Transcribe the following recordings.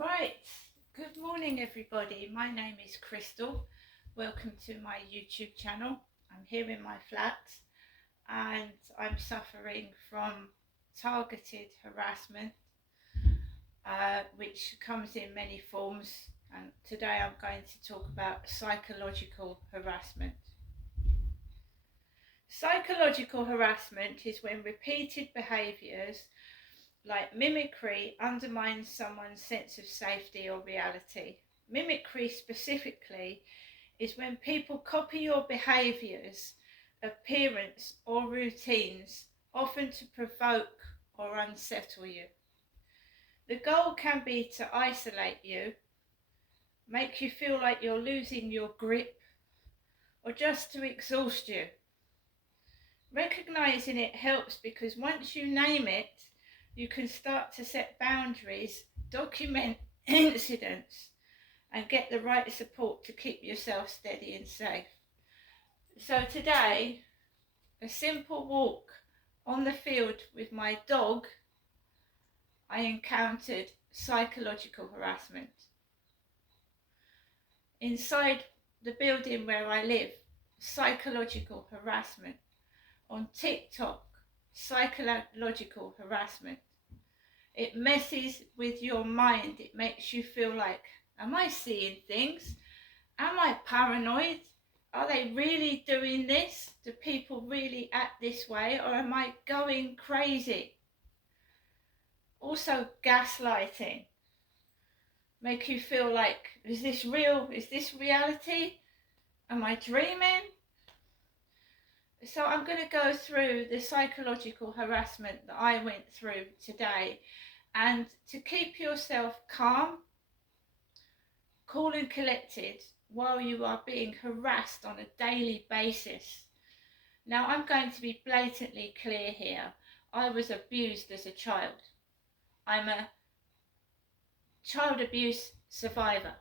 Right, good morning everybody. My name is Crystal. Welcome to my YouTube channel. I'm here in my flat and I'm suffering from targeted harassment, which comes in many forms. And today I'm going to talk about psychological harassment. Psychological harassment is when repeated behaviours like mimicry undermines someone's sense of safety or reality. Mimicry specifically is when people copy your behaviours, appearance or routines, often to provoke or unsettle you. The goal can be to isolate you, make you feel like you're losing your grip, or just to exhaust you. Recognising it helps because once you name it, you can start to set boundaries, document incidents, and get the right support to keep yourself steady and safe. So today, a simple walk on the field with my dog, I encountered psychological harassment. Inside the building where I live, psychological harassment. On TikTok, psychological harassment. It messes with your mind. It makes you feel like, am I seeing things? Am I paranoid? Are they really doing this? Do people really act this way? Or am I going crazy? Also, gaslighting. Make you feel like, is this real? Is this reality? Am I dreaming? So I'm going to go through the psychological harassment that I went through today. And to keep yourself calm, cool and collected while you are being harassed on a daily basis. Now I'm going to be blatantly clear here. I was abused as a child. I'm a child abuse survivor.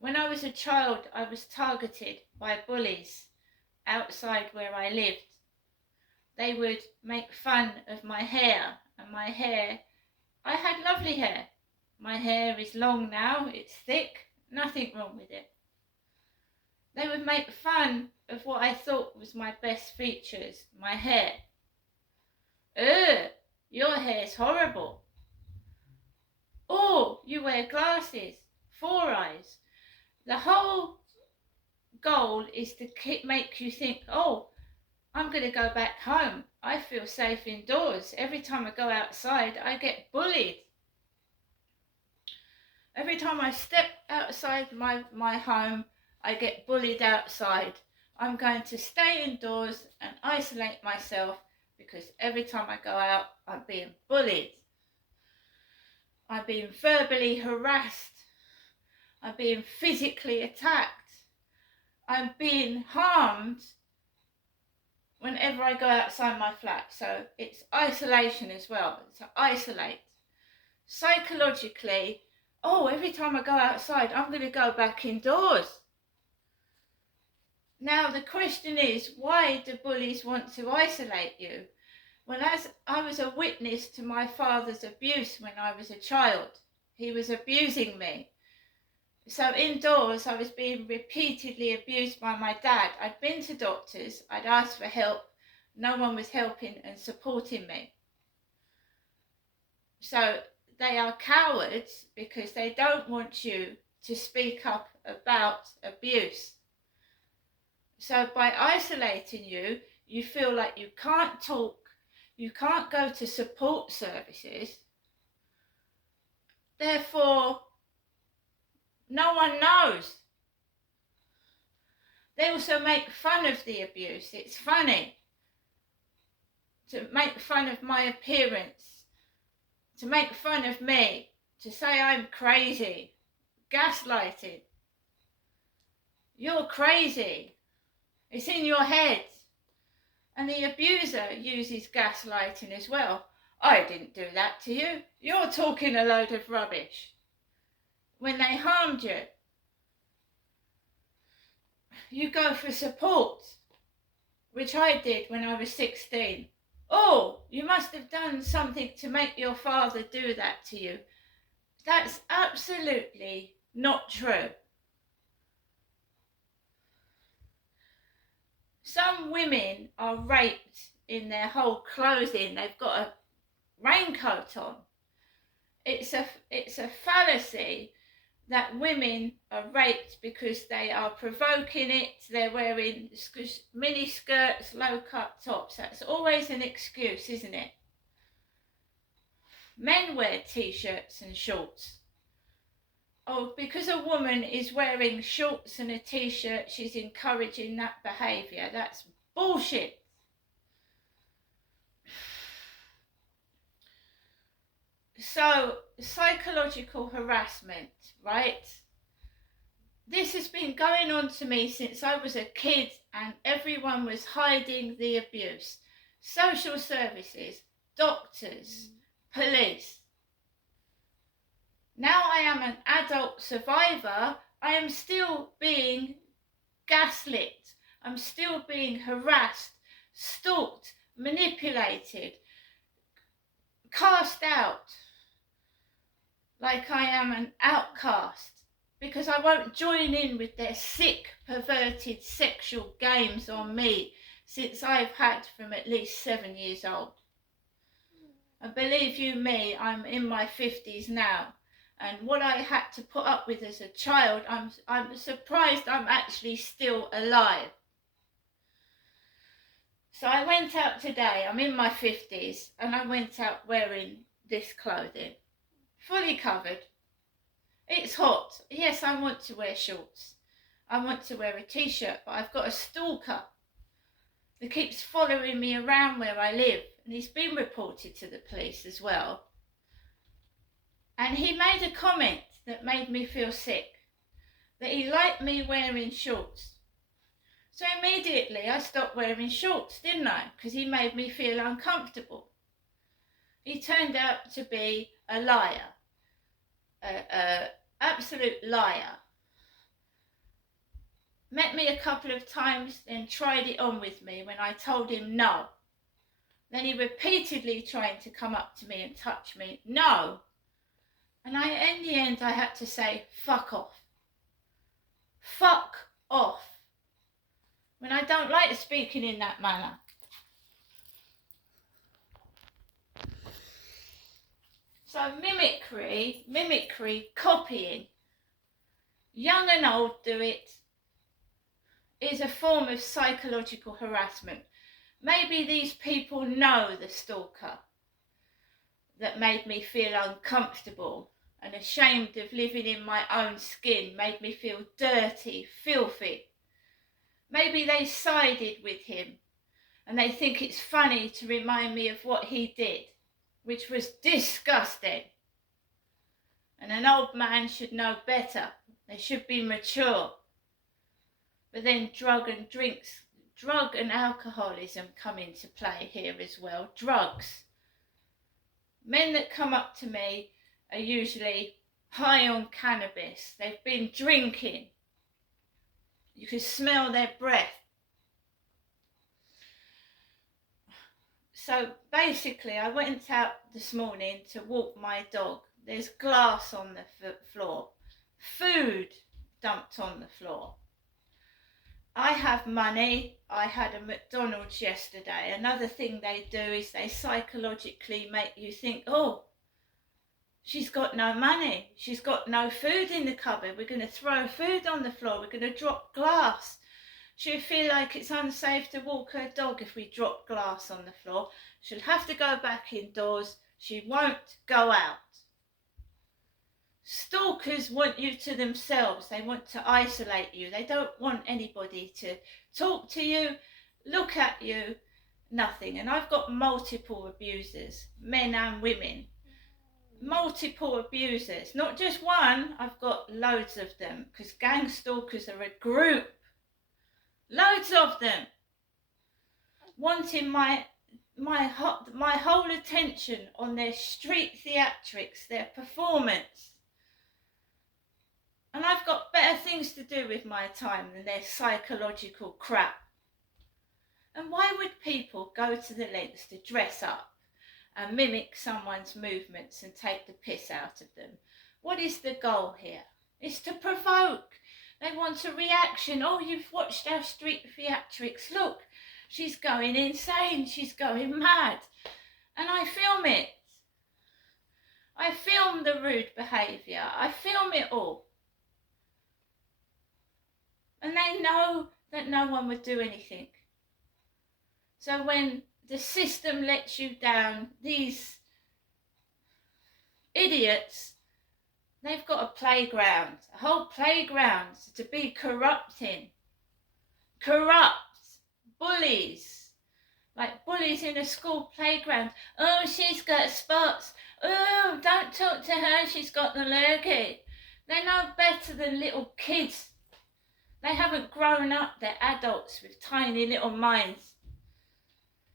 When I was a child, I was targeted by bullies outside where I lived. They would make fun of my hair, and my hair, I had lovely hair. My hair is long now, it's thick, nothing wrong with it. They would make fun of what I thought was my best features, my hair. Ugh, your hair's horrible. Oh, you wear glasses, 4 eyes. The whole goal is to make you think, oh, I'm going to go back home. I feel safe indoors. Every time I go outside, I get bullied. Every time I step outside my home, I get bullied outside. I'm going to stay indoors and isolate myself because every time I go out, I'm being bullied. I'm being verbally harassed. I'm being physically attacked. I'm being harmed whenever I go outside my flat. So it's isolation as well, to isolate. Psychologically, oh, every time I go outside, I'm going to go back indoors. Now the question is, why do bullies want to isolate you? Well, as I was a witness to my father's abuse when I was a child, he was abusing me. So indoors, I was being repeatedly abused by my dad. I'd been to doctors, I'd asked for help, no one was helping and supporting me. So they are cowards because they don't want you to speak up about abuse. So by isolating you, you feel like you can't talk, you can't go to support services. Therefore, no one knows. They also make fun of the abuse. It's funny to make fun of my appearance, to make fun of me, to say I'm crazy, gaslighted. You're crazy. It's in your head. And the abuser uses gaslighting as well. I didn't do that to you. You're talking a load of rubbish. When they harmed you, you go for support, which I did when I was 16. Oh, you must have done something to make your father do that to you. That's absolutely not true. Some women are raped in their whole clothing. They've got a raincoat on. It's a fallacy that women are raped because they are provoking it. They're wearing mini skirts, low cut tops. That's always an excuse, isn't it? Men wear t-shirts and shorts. Oh, because a woman is wearing shorts and a t-shirt, she's encouraging that behaviour. That's bullshit. So, psychological harassment, right? This has been going on to me since I was a kid, and everyone was hiding the abuse. Social services, doctors, police. Now I am an adult survivor, I am still being gaslit. I'm still being harassed, stalked, manipulated, cast out like I am an outcast, because I won't join in with their sick, perverted sexual games on me since I've had from at least 7 years old. And believe you me, I'm in my 50s now. And what I had to put up with as a child, I'm surprised I'm actually still alive. So I went out today, I'm in my 50s, and I went out wearing this clothing. Fully covered. It's hot. Yes, I want to wear shorts. I want to wear a t-shirt, but I've got a stalker that keeps following me around where I live. And he's been reported to the police as well. And he made a comment that made me feel sick, that he liked me wearing shorts. So immediately I stopped wearing shorts, didn't I? Because he made me feel uncomfortable. He turned out to be a liar, a absolute liar. Met me a couple of times, then tried it on with me when I told him no. Then he repeatedly tried to come up to me and touch me. No. And in the end, I had to say, fuck off. Fuck off. When I don't like speaking in that manner. So mimicry, copying, young and old do it, is a form of psychological harassment. Maybe these people know the stalker that made me feel uncomfortable and ashamed of living in my own skin, made me feel dirty, filthy. Maybe they sided with him and they think it's funny to remind me of what he did, which was disgusting. And an old man should know better. They should be mature. But then drug and alcoholism come into play here as well. Drugs. Men that come up to me are usually high on cannabis. They've been drinking. You can smell their breath. So basically, I went out this morning to walk my dog. There's glass on the floor. Food dumped on the floor. I have money. I had a McDonald's yesterday. Another thing they do is they psychologically make you think, oh, she's got no money. She's got no food in the cupboard. We're going to throw food on the floor. We're going to drop glass. She'll feel like it's unsafe to walk her dog if we drop glass on the floor. She'll have to go back indoors. She won't go out. Stalkers want you to themselves. They want to isolate you. They don't want anybody to talk to you, look at you, nothing. And I've got multiple abusers, men and women. Multiple abusers, not just one. I've got loads of them because gang stalkers are a group. Loads of them wanting my whole attention on their street theatrics, their performance. And I've got better things to do with my time than their psychological crap. And why would people go to the lengths to dress up and mimic someone's movements and take the piss out of them? What is the goal here? It's to provoke. They want a reaction. Oh, you've watched our street theatrics. Look, she's going insane. She's going mad. And I film it. I film the rude behaviour. I film it all. And they know that no one would do anything. So when the system lets you down, these idiots, they've got a playground, a whole playground to be corrupting. Corrupt bullies, like bullies in a school playground. Oh, she's got spots. Oh, don't talk to her, she's got the lurgy. They know better than little kids. They haven't grown up, they're adults with tiny little minds.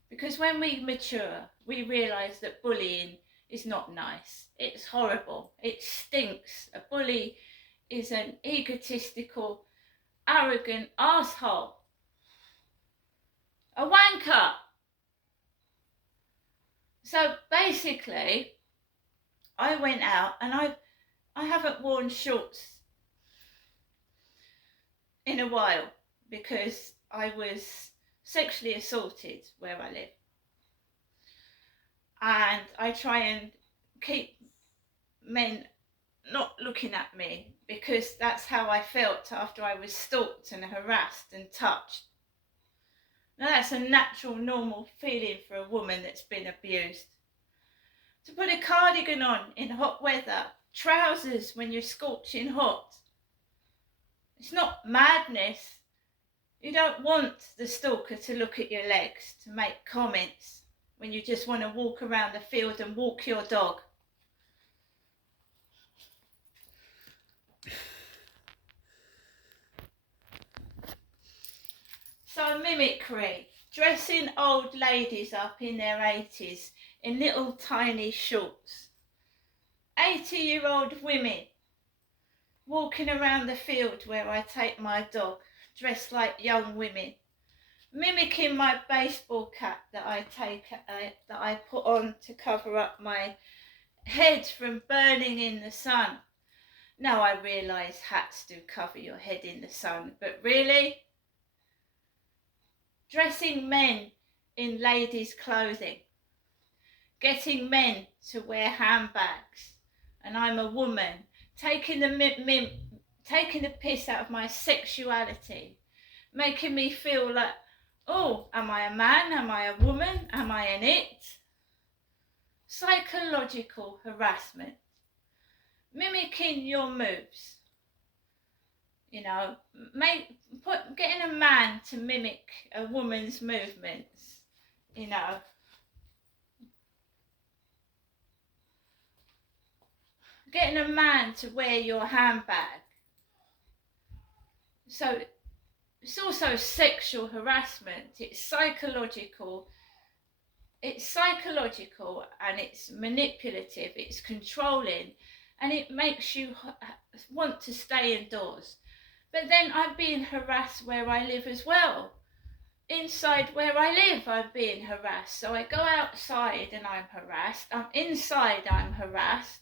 Because when we mature, we realise that bullying is not nice. It's horrible. It stinks. A bully is an egotistical, arrogant asshole. A wanker. So basically, I went out and I haven't worn shorts in a while because I was sexually assaulted where I live. And I try and keep men not looking at me because that's how I felt after I was stalked and harassed and touched. Now that's a natural, normal feeling for a woman that's been abused. To put a cardigan on in hot weather, trousers when you're scorching hot. It's not madness. You don't want the stalker to look at your legs, to make comments when you just want to walk around the field and walk your dog. So mimicry, dressing old ladies up in their 80s in little tiny shorts. 80-year-old women walking around the field where I take my dog, dressed like young women, mimicking my baseball cap that I put on to cover up my head from burning in the sun. Now I realise hats do cover your head in the sun, but really? Dressing men in ladies' clothing, getting men to wear handbags, and I'm a woman, taking the piss out of my sexuality, making me feel like, oh, am I a man? Am I a woman? Am I an it? Psychological harassment. Mimicking your moves. You know, getting a man to mimic a woman's movements. You know. Getting a man to wear your handbag. So it's also sexual harassment. It's psychological and it's manipulative, it's controlling, and it makes you want to stay indoors. But then I'm being harassed where I live as well. Inside where I live, I'm being harassed. So I go outside and I'm harassed. I'm inside, I'm harassed.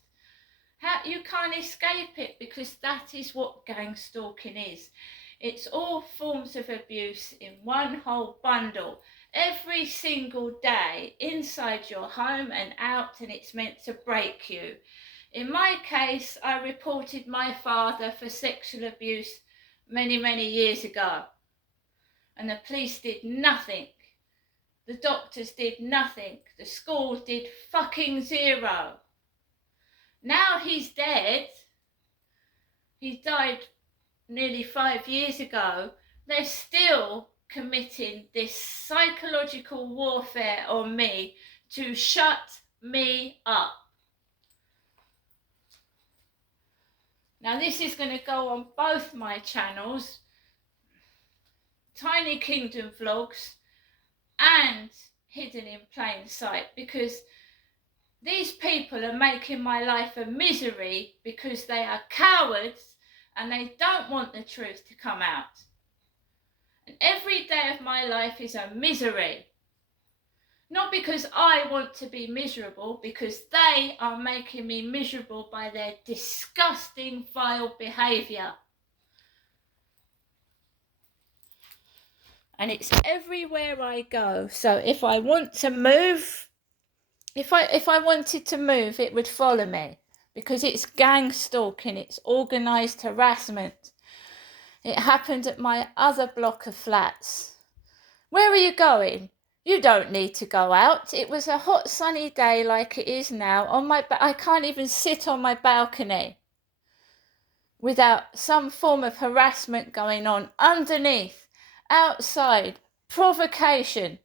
You can't escape it because that is what gang stalking is. It's all forms of abuse in one whole bundle. Every single day, inside your home and out, and it's meant to break you. In my case, I reported my father for sexual abuse many, many years ago. And the police did nothing. The doctors did nothing. The school did fucking zero. Now he's dead. He died nearly 5 years ago. They're still committing this psychological warfare on me to shut me up. Now this is going to go on both my channels, Tiny Kingdom Vlogs and Hidden in Plain Sight, because these people are making my life a misery because they are cowards and they don't want the truth to come out. And every day of my life is a misery. Not because I want to be miserable, because they are making me miserable by their disgusting, vile behaviour. And it's everywhere I go. So if I want to move, if I wanted to move, it would follow me, because it's gang stalking, it's organised harassment. It happened at my other block of flats. Where are you going? You don't need to go out. It was a hot sunny day like it is now. I can't even sit on my balcony without some form of harassment going on underneath, outside, provocation.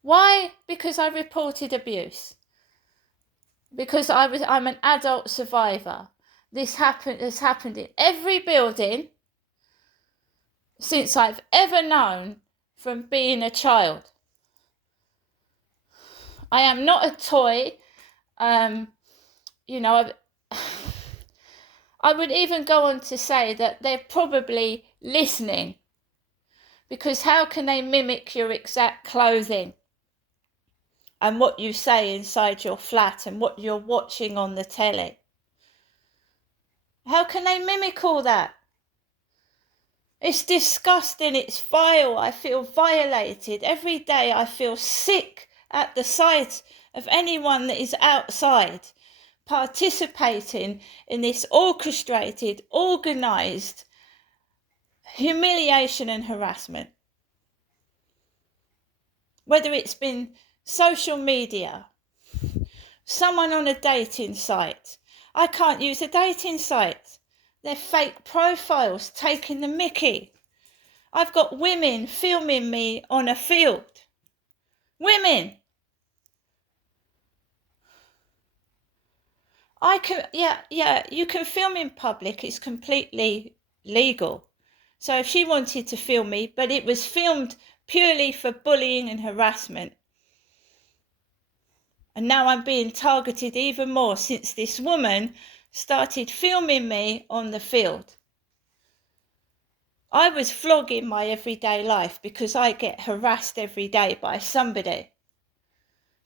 Why? Because I reported abuse. Because I'm an adult survivor. This has happened in every building since I've ever known from being a child. I am not a toy. You know, I would even go on to say that they're probably listening, because how can they mimic your exact clothing and what you say inside your flat and what you're watching on the telly? How can they mimic all that? It's disgusting, it's vile. I feel violated. Every day I feel sick at the sight of anyone that is outside participating in this orchestrated, organised humiliation and harassment. Whether it's been social media, someone on a dating site. I can't use a dating site. They're fake profiles taking the mickey. I've got women filming me on a field. Women. You can film in public. It's completely legal. So if she wanted to film me, but it was filmed purely for bullying and harassment. And now I'm being targeted even more since this woman started filming me on the field. I was vlogging my everyday life because I get harassed every day by somebody.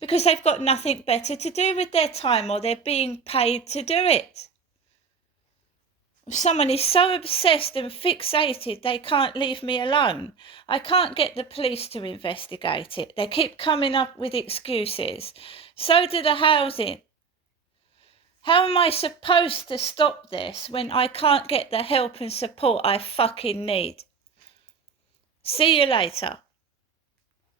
Because they've got nothing better to do with their time, or they're being paid to do it. Someone is so obsessed and fixated they can't leave me alone. I can't get the police to investigate it. They keep coming up with excuses. So do the housing. How am I supposed to stop this when I can't get the help and support I fucking need? See you later.